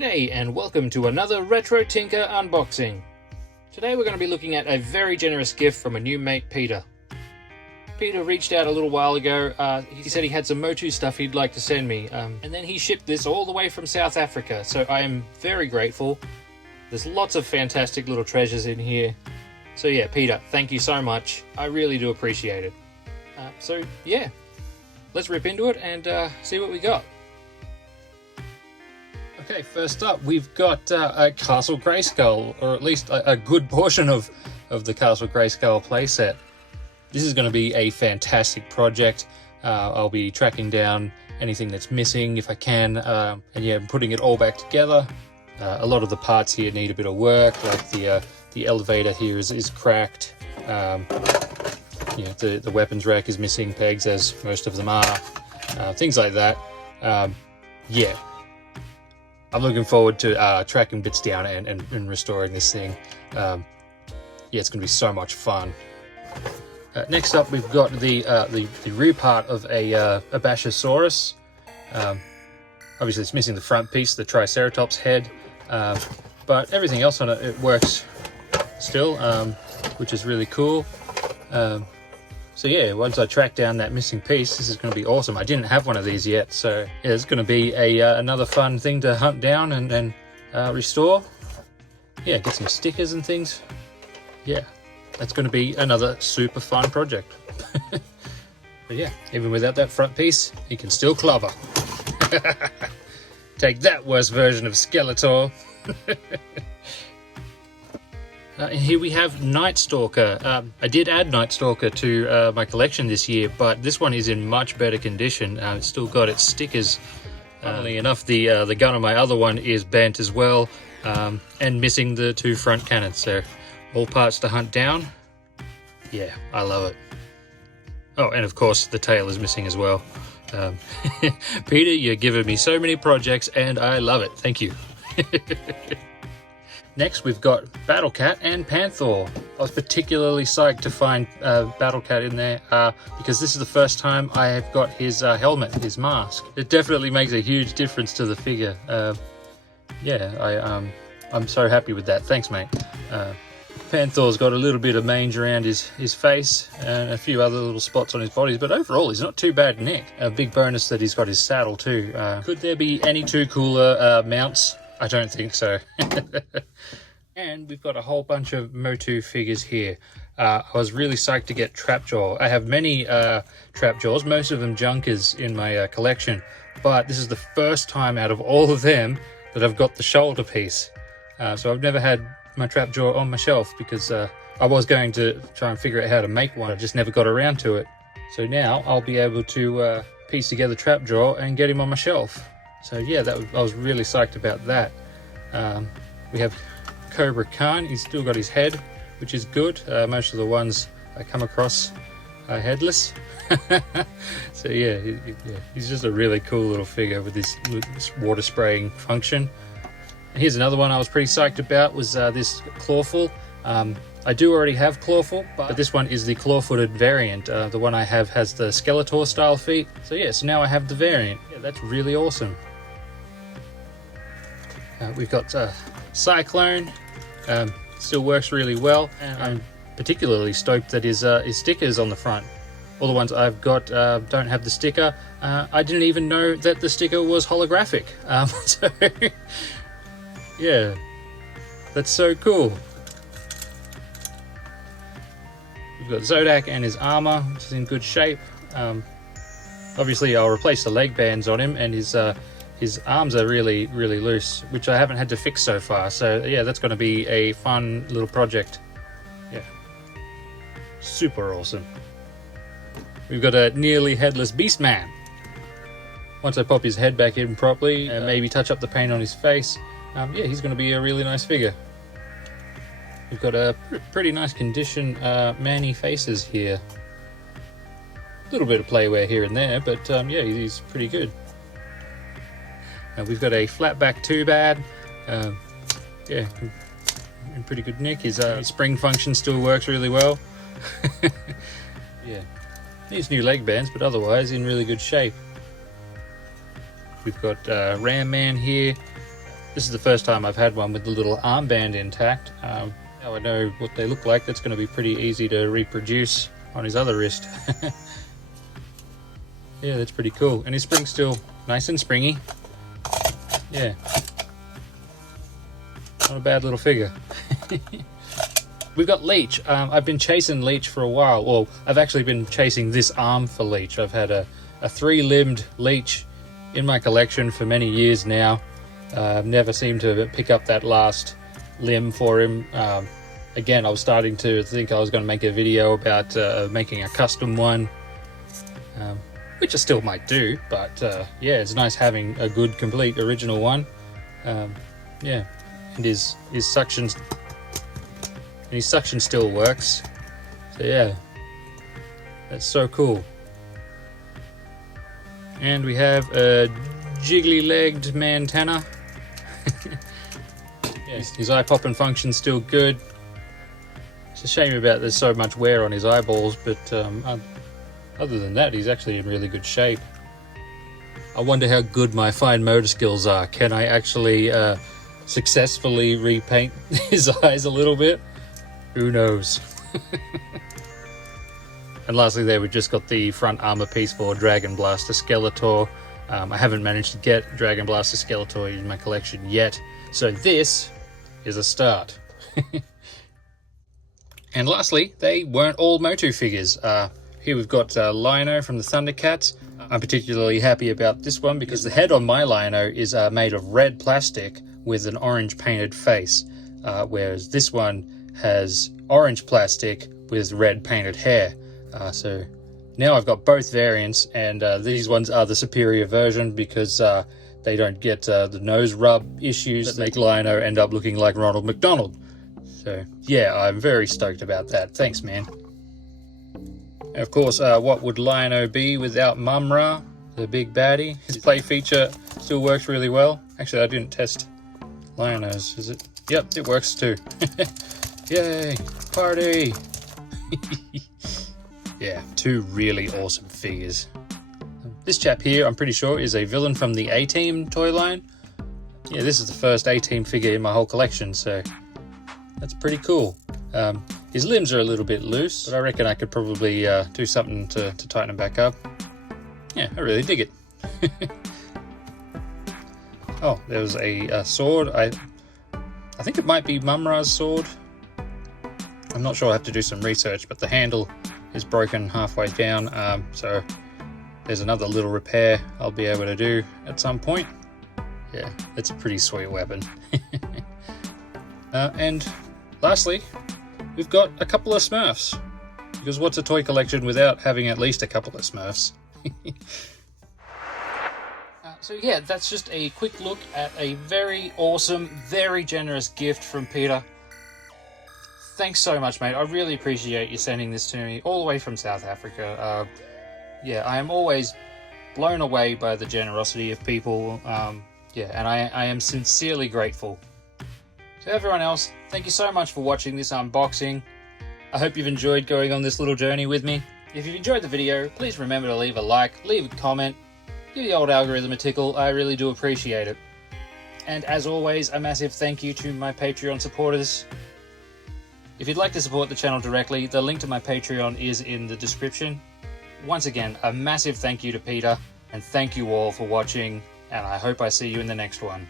G'day and welcome to another Retro Tinker unboxing. Today we're going to be looking at a very generous gift from a new mate, Peter. Peter reached out a little while ago. He said he had some Motu stuff he'd like to send me, and then he shipped this all the way from South Africa, so I am very grateful. There's lots of fantastic little treasures in here. So yeah, Peter, thank you so much. I really do appreciate it. So yeah, let's rip into it and see what we got. Okay, first up we've got a Castle Grayskull, or at least a good portion of the Castle Grayskull playset. This is going to be a fantastic project. I'll be tracking down anything that's missing if I can, and yeah, putting it all back together. A lot of the parts here need a bit of work, like the elevator here is cracked. The weapons rack is missing pegs, as most of them are. Things like that. Yeah. I'm looking forward to tracking bits down and restoring this thing. Yeah, it's going to be so much fun. Next up, we've got the rear part of a Bashosaurus. Obviously, it's missing the front piece, the Triceratops head, but everything else on it works still, which is really cool. So yeah, once I track down that missing piece, this is going to be awesome. I didn't have one of these yet, so yeah, it's going to be another fun thing to hunt down and restore. Yeah, get some stickers and things. Yeah, that's going to be another super fun project. But yeah, even without that front piece, he can still clobber. Take that, worst version of Skeletor. And here we have Night Stalker. I did add Night Stalker to my collection this year, but this one is in much better condition. It's still got its stickers. Funnily enough, the gun on my other one is bent as well, and missing the two front cannons. So all parts to hunt down. Yeah, I love it. Oh, and of course the tail is missing as well. Peter, you're giving me so many projects and I love it. Thank you. Next, we've got Battle Cat and Panther. I was particularly psyched to find Battle Cat in there because this is the first time I have got his helmet, his mask. It definitely makes a huge difference to the figure. Yeah, I'm so happy with that. Thanks, mate. Panther's got a little bit of mange around his face and a few other little spots on his body, but overall he's not too bad nick. A big bonus that he's got his saddle too. Could there be any two cooler mounts? I don't think so. And we've got a whole bunch of Motu figures here. I was really psyched to get Trapjaw. I have many Trapjaws, most of them junkers in my collection, but this is the first time out of all of them that I've got the shoulder piece. So I've never had my Trapjaw on my shelf because I was going to try and figure out how to make one. I just never got around to it. So now I'll be able to piece together Trapjaw and get him on my shelf. So yeah, I was really psyched about that. We have Cobra Khan. He's still got his head, which is good. Most of the ones I come across are headless. So yeah, he's just a really cool little figure with this water spraying function. Here's another one I was pretty psyched about, was this Clawful. I do already have Clawful, but this one is the claw-footed variant. The one I have has the Skeletor style feet. So yeah, so now I have the variant. Yeah, that's really awesome. We've got Cyclone, still works really well, and I'm particularly stoked that his stickers on the front. All the ones I've got don't have the sticker. I didn't even know that the sticker was holographic. So yeah, that's so cool. We've got Zodak and his armor, which is in good shape. Obviously I'll replace the leg bands on him, and his arms are really loose, which I haven't had to fix so far. So yeah, that's going to be a fun little project. Yeah, super awesome. We've got a nearly headless Beastman. Once I pop his head back in properly and maybe touch up the paint on his face, yeah, he's going to be a really nice figure. We've got a pretty nice condition Mani faces here. A little bit of playwear here and there, but yeah, he's pretty good. We've got a flatback Too Bad. Yeah, in pretty good nick. His spring function still works really well. Yeah, needs new leg bands, but otherwise in really good shape. We've got Ram Man here. This is the first time I've had one with the little armband intact. Now I know what they look like. That's going to be pretty easy to reproduce on his other wrist. Yeah, that's pretty cool. And his spring's still nice and springy. Yeah. Not a bad little figure. We've got Leech. I've been chasing Leech for a while. Well, I've actually been chasing this arm for Leech. I've had a 3-limbed Leech in my collection for many years now. I've never seemed to pick up that last limb for him. Again, I was starting to think I was going to make a video about making a custom one, which I still might do, but yeah, it's nice having a good, complete, original one. Yeah, and his suction still works. So yeah, that's so cool. And we have a jiggly-legged Montana. Yeah, his eye popping function's still good. It's a shame about there's so much wear on his eyeballs, but other than that, he's actually in really good shape. I wonder how good my fine motor skills are. Can I actually successfully repaint his eyes a little bit? Who knows? And lastly there, we've just got the front armor piece for Dragon Blaster Skeletor. I haven't managed to get Dragon Blaster Skeletor in my collection yet, so this is a start. And lastly, they weren't all Motu figures. Here we've got Lino from the Thundercats. I'm particularly happy about this one because the head on my Lino is made of red plastic with an orange painted face, whereas this one has orange plastic with red painted hair. So now I've got both variants, and these ones are the superior version because they don't get the nose rub issues that make Lino end up looking like Ronald McDonald. So yeah, I'm very stoked about that. Thanks, man. And of course, what would Lino be without Mumra, the big baddie? His play feature still works really well. Actually, I didn't test Lino's, is it? Yep, it works too. Yay, party! Yeah, two really awesome figures. This chap here, I'm pretty sure, is a villain from the A-Team toy line. Yeah, this is the first A-Team figure in my whole collection, so that's pretty cool. His limbs are a little bit loose, but I reckon I could probably do something to tighten them back up. Yeah, I really dig it. Oh, there was a sword. I think it might be Mumra's sword. I'm not sure, I have to do some research, but the handle is broken halfway down, so there's another little repair I'll be able to do at some point. Yeah, it's a pretty sweet weapon. And lastly, we've got a couple of Smurfs, because what's a toy collection without having at least a couple of Smurfs? So yeah, that's just a quick look at a very awesome, very generous gift from Peter. Thanks so much, mate. I really appreciate you sending this to me all the way from South Africa. Yeah, I am always blown away by the generosity of people. Yeah, and I am sincerely grateful. To everyone else, thank you so much for watching this unboxing. I hope you've enjoyed going on this little journey with me. If you've enjoyed the video, please remember to leave a like, leave a comment, give the old algorithm a tickle. I really do appreciate it. And as always, a massive thank you to my Patreon supporters. If you'd like to support the channel directly, the link to my Patreon is in the description. Once again, a massive thank you to Peter, and thank you all for watching, and I hope I see you in the next one.